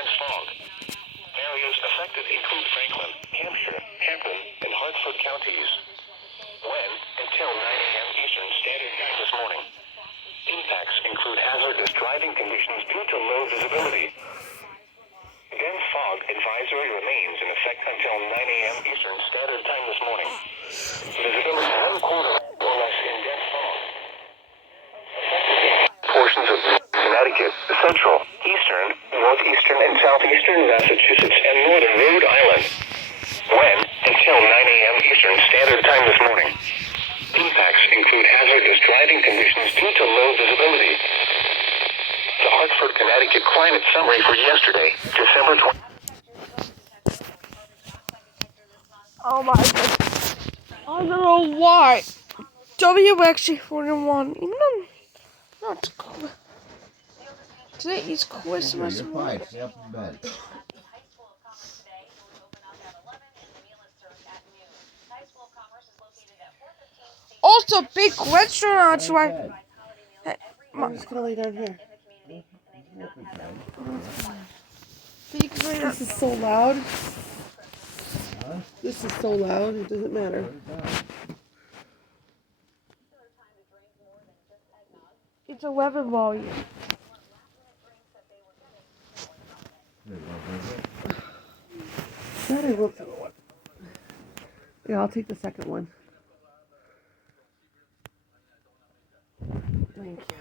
dense fog. Areas affected include Franklin, Hampshire, Hampton, and Hartford counties. When until 9 a.m. Eastern Standard Time this morning. Impacts include hazardous driving conditions due to low visibility. Dense fog advisory remains in effect until 9 a.m. Eastern Standard Time this morning. Visibility 1/4 or less in dense fog. Portions of Connecticut, Central, Eastern, Northeastern, and Southeastern Massachusetts, and Northern Rhode Island. When until 9 a.m. Eastern Standard Time this morning. Impacts include hazardous driving conditions due to low visibility. The Hartford, Connecticut climate summary for yesterday, December 20. Oh my god. I don't know why. WXJ41. Even though not cool. Today is Christmas. You're fine. Stay up in bed. Also, big restaurants right. Hey, I'm just gonna lay down here. big This is so loud. This is so loud, it doesn't matter. It's 11 volume. That I will take. Yeah, I'll take the second one. Thank you.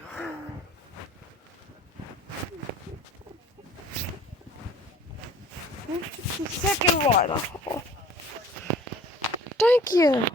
The second one. Oh. Thank you.